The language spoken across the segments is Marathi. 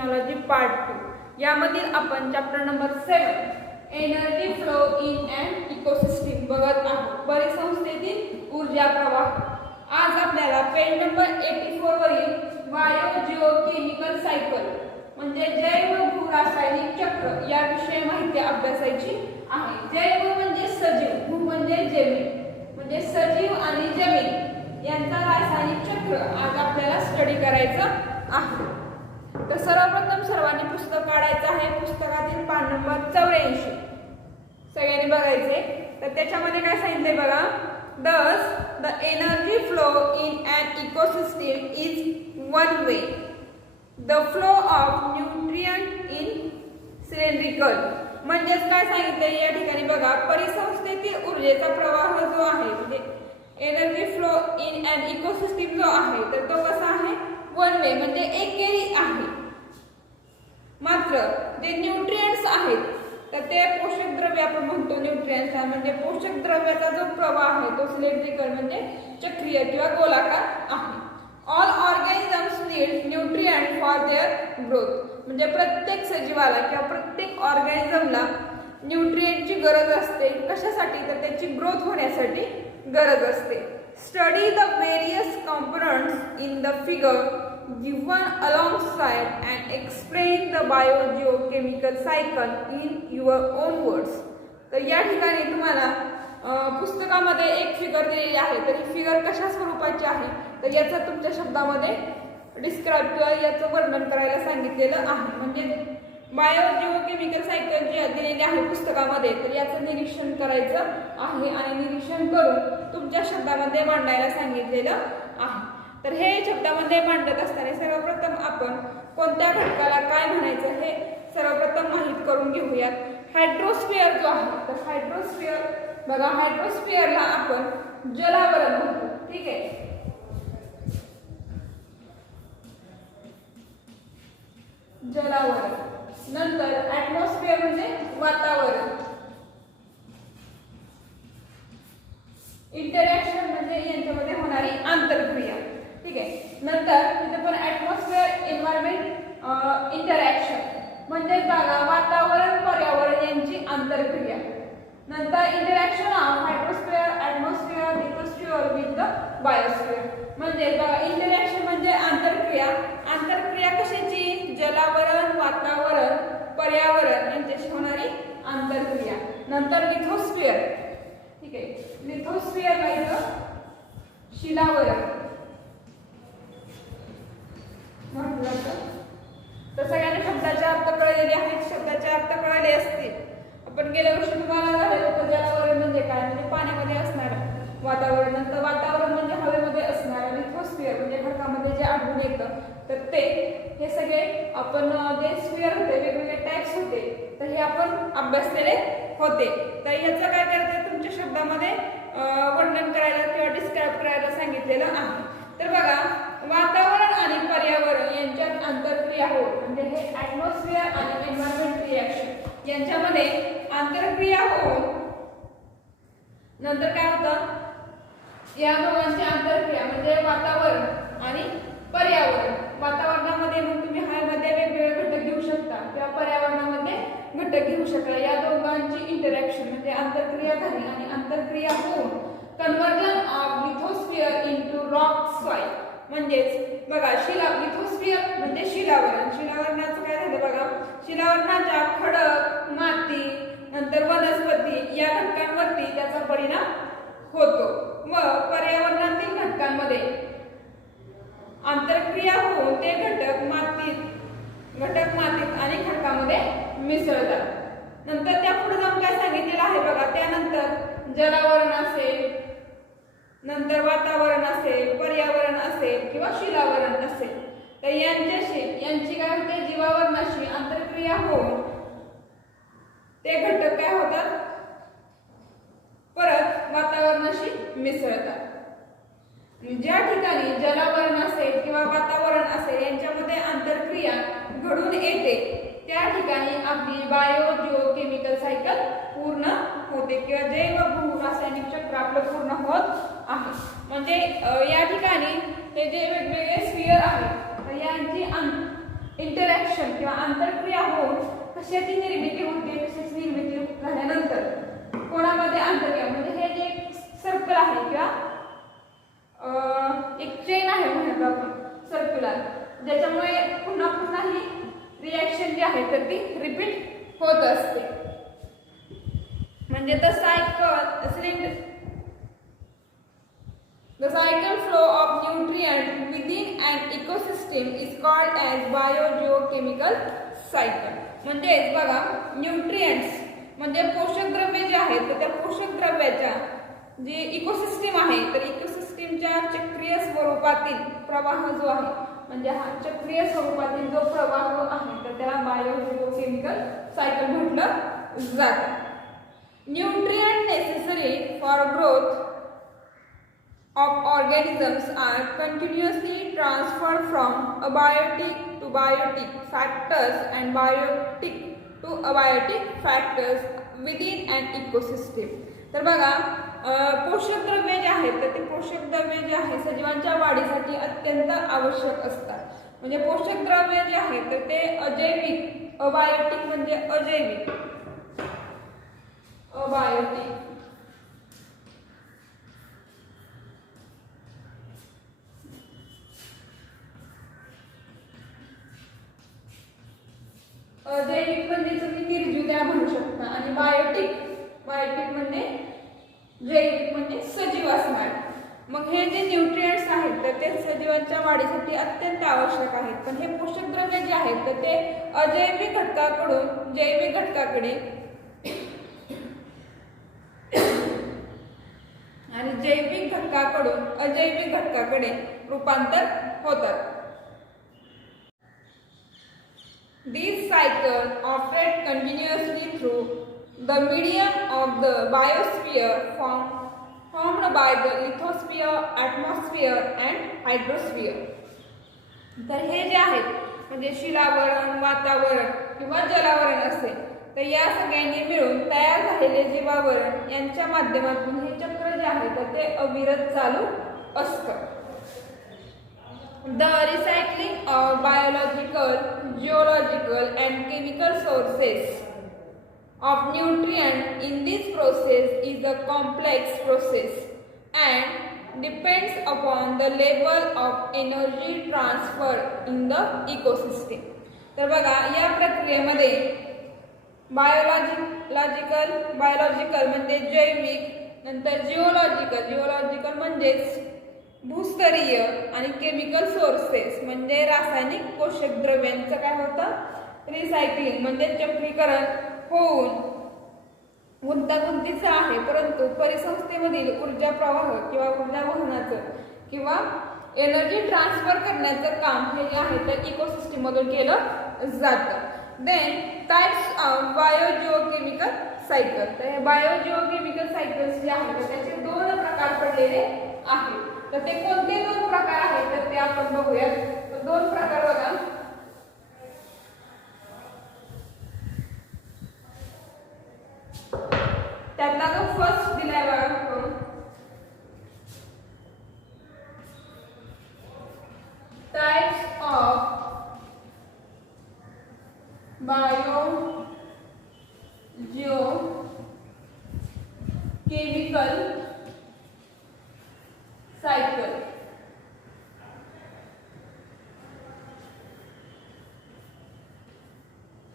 टेक्नॉलॉजी पार्ट 2 यामधील आपण chapter number 7 energy flow in and ecosystem बघत आहोत. परिसंस्थेतील ऊर्जा प्रवाह. आज आपल्याला पेज नंबर 84 वरील बायो जिओकेमिकल सायकल म्हणजे जैव भूरासायनिक चक्र याविषयी माहिती अभ्यासायची आहे. जैव म्हणजे सजीव, भू म्हणजे जमीन, म्हणजे सजीव आणि जमीन यांचा रासायनिक चक्र आज आपल्याला स्टडी करायचं आहे. तर सर्वप्रथम सर्वांनी पुस्तक काढायचं आहे. पुस्तकातील पान नंबर 84 सगळ्यांनी बघायचे. तर त्याच्यामध्ये काय सांगितले बघा. Thus, the energy flow in an ecosystem is one way. The flow of nutrient in cylindrical. म्हणजेच काय सांगितले या ठिकाणी बघा. परिसंस्थेतील ऊर्जेचा प्रवाह जो आहे म्हणजे energy flow in an ecosystem जो आहे तर तो कसा आहे. वन वे म्हणजे एकेरी आहे. मात्र जे न्यूट्रिएंट्स आहेत तर ते पोषक द्रव्य आपण म्हणतो न्यूट्रिएंट्स म्हणजे पोषक द्रव्याचा जो प्रवाह आहे तो सिलेंड्रिकल म्हणजे चक्रीय किंवा गोलाकार आहे. All organisms need nutrient for their growth. म्हणजे प्रत्येक सजीवाला किंवा प्रत्येक ऑर्गॅनिझमला न्यूट्रिएंटची गरज असते. कशासाठी तर त्याची ग्रोथ होण्यासाठी गरज असते. Study the various components in the figure given alongside and explain the biogeochemical cycle in your own words. तर या ठिकाणी तुम्हाला पुस्तकामध्ये एक फिगर दिलेली आहे. तर ही फिगर कशा स्वरूपाची आहे तर याचं तुमच्या शब्दामध्ये डिस्क्राईब किंवा याचं वर्णन करायला सांगितलेलं आहे. म्हणजे बायोजिओकेमिकल सायकल जी दिलेली आहे पुस्तकामध्ये तर याचं निरीक्षण करायचं आहे आणि निरीक्षण करून तुमच्या शब्दामध्ये मांडायला सांगितलेलं आहे. तर हे शब्दामध्ये मांडत असताना सर्वप्रथम आपण कोणत्या घटकाला काय म्हणायचं हे सर्वप्रथम माहित करून घेऊयात. हायड्रोस्फिअर जो आहे तर हायड्रोस्फिअर बघा. हायड्रोस्फिअरला आपण जलावरण म्हणतो. ठीक आहे. जलावरण. नंतर ऍटमॉस्फिअर म्हणजे वातावरण. इंटरॅक्शन म्हणजे यांच्यामध्ये होणारी आंतरक्रिया. ठीक आहे. नंतर तिथे पण ऍटमॉस्फिअर एन्व्हायरमेंट इंटरॅक्शन म्हणजे बघा वातावरण पर्यावरण यांची आंतरक्रिया. नंतर interaction of hydrosphere atmosphere lithosphere with the biosphere म्हणजे बघा इंटरॅक्शन म्हणजे आंतरक्रिया. आंतरक्रिया कशाची. जलावरण वातावरण पर्यावरण यांच्याशी होणारी आंतरक्रिया. नंतर लिथोस्फिअर. ठीक आहे. लिथोस्फिअरला इथं शिलावरण म्हटलं जातं. तर सगळ्यांना शब्दाचे अर्थ कळलेले आहेत. शब्दाचे अर्थ कळले असतील. आपण गेल्या वर्षी तुम्हाला झालेलं होतं जलावरण म्हणजे काय म्हणजे पाण्यामध्ये असणार वातावरण. नंतर वातावरण म्हणजे हवेमध्ये असणार. लिथोस्फिअर म्हणजे खडकामध्ये जे आढळून येतं तर ते हे सगळे आपण जे स्फिअर होते वेगवेगळे टाइप्स होते तर हे आपण अभ्यासलेले होते. तर याचं काय करते तुमच्या शब्दामध्ये वर्णन करायला किंवा डिस्क्राईब करायला सांगितलेलं आहे. तर बघा वातावरण आणि पर्यावरण यांच्यात आंतरक्रिया होत म्हणजे हे ऍटमॉस्फिअर आणि एन्व्हायरमेंट रिएक्शन यांच्यामध्ये आंतरक्रिया होऊन नंतर काय होतं या दोघांची आंतरक्रिया म्हणजे वातावरण आणि पर्यावरण. वातावरणामध्ये मग तुम्ही हवेमध्ये वेगवेगळे घटक घेऊ शकता किंवा पर्यावरणामध्ये घटक घेऊ शकता. या दोघांची इंटरॅक्शन म्हणजे आंतरक्रिया झाली आणि आंतरक्रिया होऊन conversion of lithosphere into rock soil म्हणजेच बघा लिथोस्फिअर म्हणजे शिलावरण. शिलावरणाचं काय झालं बघा. शिलावरणाच्या खडक माती नंतर वनस्पती या घटकांवरती त्याचा परिणाम होतो व पर्यावरणातील घटकांमध्ये आंतरक्रिया होऊन ते घटक मातीत आणि खडकामध्ये मिसळतात. नंतर त्या पुढे जाऊन काय सांगितलेलं आहे बघा. त्यानंतर जलावरण असेल नंतर वातावरण असेल पर्यावरण असेल किंवा शिलावरण असेल तर यांची काय होते जीवावरणाशी आंतरक्रिया होऊन ते घटक काय होतात परत वातावरणाशी मिसळतात. ज्या ठिकाणी जलावरण असेल किंवा वातावरण असेल यांच्यामध्ये आंतरक्रिया घडून येते त्या ठिकाणी आपली बायोजिओकेमिकल सायकल पूर्ण होते किंवा जैव भूरासायनिक चक्र आपलं पूर्ण होत आहे. म्हणजे या ठिकाणी हे जे वेगवेगळे स्फिअर आहेत तर यांची इंटरॅक्शन किंवा आंतरक्रिया होऊन कशाची निर्मिती होते, कशाची निर्मिती झाल्यानंतर कोणामध्ये आंतरक्रिया म्हणजे हे जे सर्कल आहे किंवा एक चेन आहे म्हणतो आपण सर्क्युलर, ज्याच्यामुळे पुन्हा पुन्हा ही रिॲक्शन जी आहे तर ती रिपीट होत असते. म्हणजे the cycle flow of nutrient within an ecosystem is called as biogeochemical cycle. म्हणजे बघा न्यूट्रिएंट्स म्हणजे पोषक द्रव्ये जे आहेत तर त्या पोषक द्रव्याच्या जे इकोसिस्टीम आहे तर इकोसिस्टीमच्या चक्रीय स्वरूपातील प्रवाह जो आहे म्हणजे हा चक्रीय स्वरूपातील जो प्रवाह आहे तर त्याला बायोजिओकेमिकल सायकल म्हटलं जातं. Nutrients necessary for growth of organisms are continuously transferred from abiotic to biotic factors and biotic to abiotic factors within an ecosystem. तर बघा पोषक द्रव्ये जे आहेत तर ते पोषक द्रव्ये जे आहेत सजीवांच्या वाढीसाठी अत्यंत आवश्यक असतात. म्हणजे पोषक द्रव्ये जे आहेत तर ते अजैविक, अबायोटिक म्हणजे अजैविक, अबायोटिक अजैविक म्हणजे तुम्ही निर्जीव त्याला म्हणू शकता आणि बायोटिक, बायोटिक म्हणजे जैविक म्हणजे सजीव असणार. मग हे जे न्यूट्रिएंट्स आहेत तर ते सजीवांच्या वाढीसाठी अत्यंत आवश्यक आहेत. पण हे पोषक द्रव्ये जे आहेत तर ते अजैविक घटकाकडून जैविक घटकाकडे आणि जैविक घटकाकडून अजैविक घटकाकडे रूपांतर होतात. These cycles operate continuously through the medium of the biosphere formed by the lithosphere, atmosphere and hydrosphere. तर हे जे आहेत म्हणजे शिलावरण, वातावरण किंवा जलावरण असेल तर या सगळ्यांनी मिळून तयार झालेले जीवावरण यांच्या माध्यमातून हे चक्र जे आहे तर ते अविरत चालू असतं. The recycling of biological, geological and chemical sources of nutrients in this process is a complex process and depends upon the level of energy transfer in the ecosystem. तर बघा या प्रक्रियेमध्ये बायोलॉजिकल म्हणजे जैविक, नंतर जिओलॉजिकल म्हणजेच भूस्तरीय आणि केमिकल सोर्सेस म्हणजे रासायनिक पोषक द्रव्यांचं काय होतं रिसायकलिंग म्हणजे चक्रीकरण होऊन गुंतागुंतीचं आहे, परंतु परिसंस्थेमधील ऊर्जा प्रवाह किंवा ऊर्जा वहनाचं किंवा एनर्जी ट्रान्सफर करण्याचं काम हे जे आहे ते इकोसिस्टीम मधून केलं जातं. Then types of biogeochemical cycle. तर हे बायोजिओकेमिकल सायकल्स जे आहेत त्याचे दोन प्रकार पडलेले आहेत. तर ते कोणते दोन प्रकार आहेत तर ते आपण बघूयात. तर दोन प्रकार बघा. त्यातला जो फर्स्ट दिलाय बघा टाइप्स ऑफ बायोजिओकेमिकल सायकल.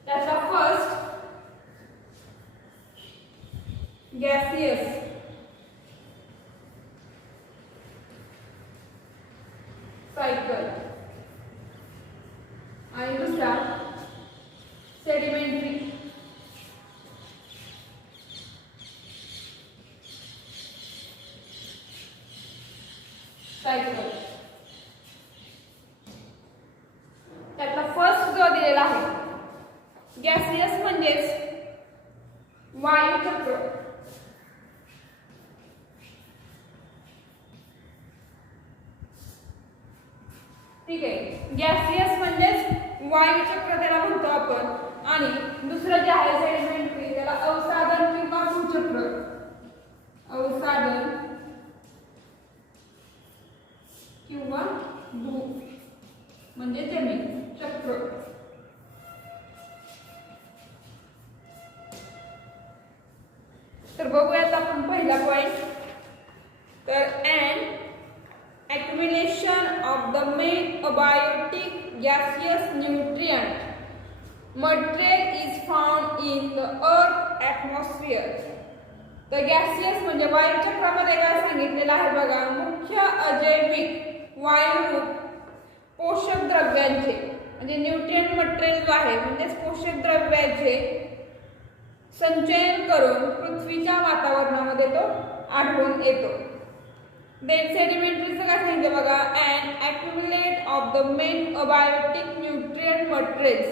त्याचा फर्स्ट गॅसियस सायकल आणि दुसरा सेडिमेंटरी सायकल. त्यातला फर्स्ट जो दिलेला आहे गॅसियस म्हणजेच वायू चक्र. ठीक आहे, गॅसियस म्हणजेच वायू चक्र त्याला म्हणतो आपण. आणि दुसरं जे आहे सेडिमेंटरी त्याला अवसादन किंवा भूचक्र. अवसादन किंवा भू म्हणजे जमीन चक्र. पहिला पॉइंट तर and accumulation of the main abiotic gaseous nutrient material is found in the earth atmosphere. तर गॅसियस म्हणजे वायू चक्रामध्ये काय सांगितलेलं आहे बघा, मुख्य अजैविक वायुरूप पोषक द्रव्यांचे म्हणजे न्यूट्रिएंट मटेरियल जो आहे म्हणजे पोषक द्रव्याचे संचयन करून पृथ्वीच्या वातावरणामध्ये तो आढळून येतो. देन सेडिमेंटरीचं काय सांगितलं बघा, and accumulate of the main abiotic nutrient materials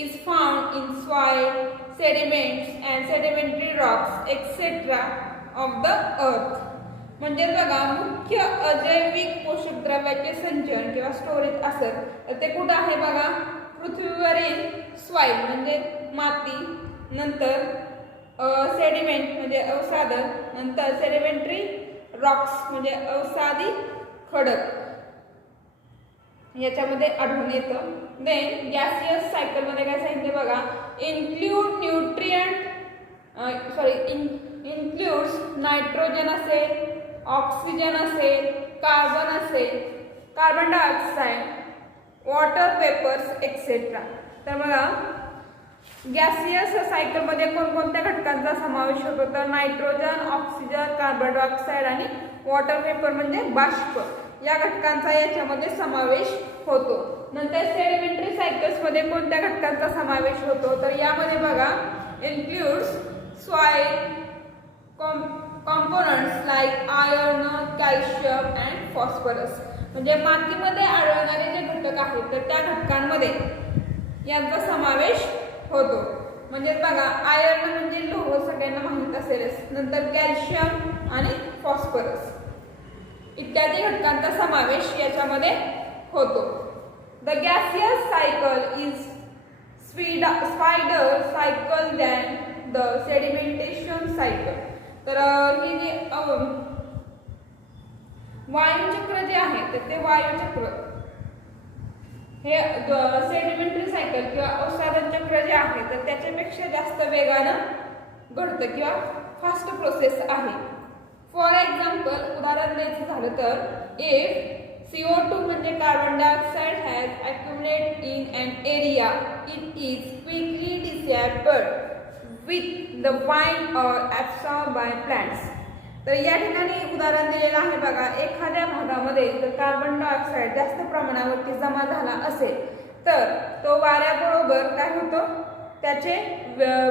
is found in soil, sediments and sedimentary rocks etc. of the earth. म्हणजे बघा मुख्य अजैविक पोषक द्रव्याचे संचयन किंवा स्टोरेज असेल तर ते कुठं आहे बघा, पृथ्वीवरील सॉइल म्हणजे माती, नंतर सेडिमेंट म्हणजे अवसादन, नंतर सेडिमेंटरी रॉक्स म्हणजे अवसादी खडक याच्यामध्ये आढळून येतं. देन गॅसियस सायकलमध्ये काय सांगितले बघा, इन्क्लूड्स नायट्रोजन असेल, ऑक्सिजन असेल, कार्बन असेल, carbon dioxide, water vapours etcetera. तर बघा गॅसियस सायकलमध्ये कोणकोणत्या घटकांचा समावेश होतो तर नायट्रोजन, ऑक्सिजन, कार्बन डायऑक्साईड आणि वॉटर वेपर म्हणजे बाष्प या घटकांचा याच्यामध्ये समावेश होतो. नंतर सेडिमेंटरी सायकल्समध्ये कोणत्या घटकांचा समावेश होतो तर यामध्ये बघा includes soil components like iron, calcium and phosphorus. म्हणजे मातीमध्ये आढळणारे जे घटक आहेत तर त्या घटकांमध्ये यांचा समावेश होतो. म्हणजे बघा आयर्न म्हणजे लोह सगळ्यांना माहीत असेलच, नंतर कॅल्शियम आणि फॉस्फरस इत्यादी घटकांचा समावेश याच्यामध्ये होतो. The gaseous cycle is spider cycle than the sedimentation cycle. तर ही जी वायुचक्र जे आहे तर ते वायुचक्र हे सेडिमेंटरी सायकल किंवा अवसादन चक्र जे आहे तर त्याच्यापेक्षा जास्त वेगानं घडतं किंवा फास्ट प्रोसेस आहे. फॉर एक्झाम्पल उदाहरण द्यायचं झालं तर इफ CO2 म्हणजे carbon dioxide has accumulated in an area, it is quickly dissipated with the wind or absorbed by plants. तर या ठिकाणी उदाहरण दिलेलं आहे बघा, एखाद्या भागामध्ये जर कार्बन डायऑक्साईड जास्त प्रमाणावरती जमा झाला असेल तर तो वाऱ्याबरोबर काय होतो, त्याचे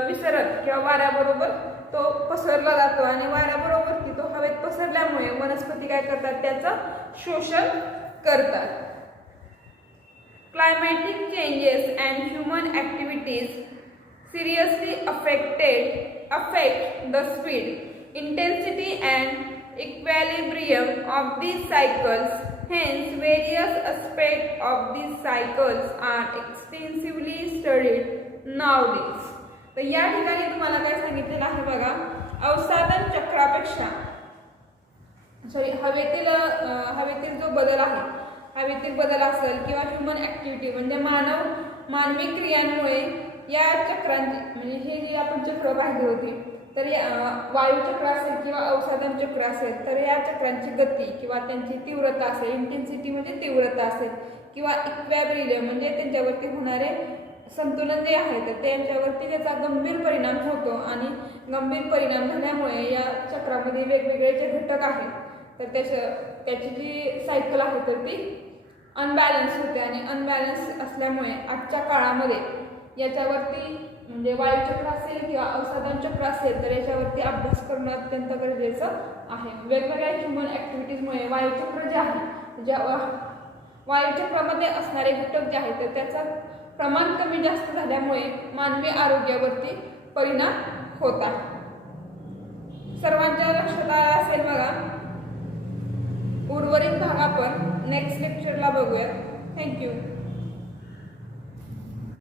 विसरण किंवा वाऱ्याबरोबर तो पसरला जातो आणि वाऱ्याबरोबर तो हवेत पसरल्यामुळे वनस्पती काय करतात, त्याचं शोषण करतात. Climatic changes and human activities seriously affect the speed, intensity and equilibrium of these cycles. Hence, various aspects of these cycles are extensively studied nowadays. तर या ठिकाणी तुम्हाला काय सांगितलेलं आहे बघा, अवसादन चक्रापेक्षा हवेतील जो बदल आहे, हवेतील बदल असेल किंवा ह्युमन ॲक्टिव्हिटी म्हणजे मानवी क्रियांमुळे या चक्रांची म्हणजे हे जे आपण चक्र पाहिली होती तर वायुचक्र असेल किंवा अवसादन चक्र असेल तर या चक्रांची गती किंवा त्यांची तीव्रता असेल, इंटेन्सिटी म्हणजे तीव्रता असेल किंवा इक्वॅब्रिलियम म्हणजे त्यांच्यावरती होणारे संतुलन जे आहे तर त्यांच्यावरती त्याचा गंभीर परिणाम होतो आणि गंभीर परिणाम झाल्यामुळे या चक्रामध्ये वेगवेगळे जे घटक आहेत तर त्याची जी सायकल आहे तर ती अनबॅलन्स होते आणि अनबॅलन्स असल्यामुळे आजच्या काळामध्ये याच्यावरती म्हणजे वायुचक्र असेल किंवा अवसादन चक्र असेल तर याच्यावरती अभ्यास करणं अत्यंत गरजेचं आहे. वेगवेगळ्या ह्युमन ॲक्टिव्हिटीजमुळे वायुचक्र जे आहे ज्या वायुचक्रामध्ये असणारे घटक जे आहेत तर त्याचं प्रमाण कमी जास्त झाल्यामुळे मानवी आरोग्यावरती परिणाम होत आहे. सर्वांच्या लक्षात आलं असेल बघा. उर्वरित भाग आपण नेक्स्ट लेक्चरला बघूया. थँक्यू.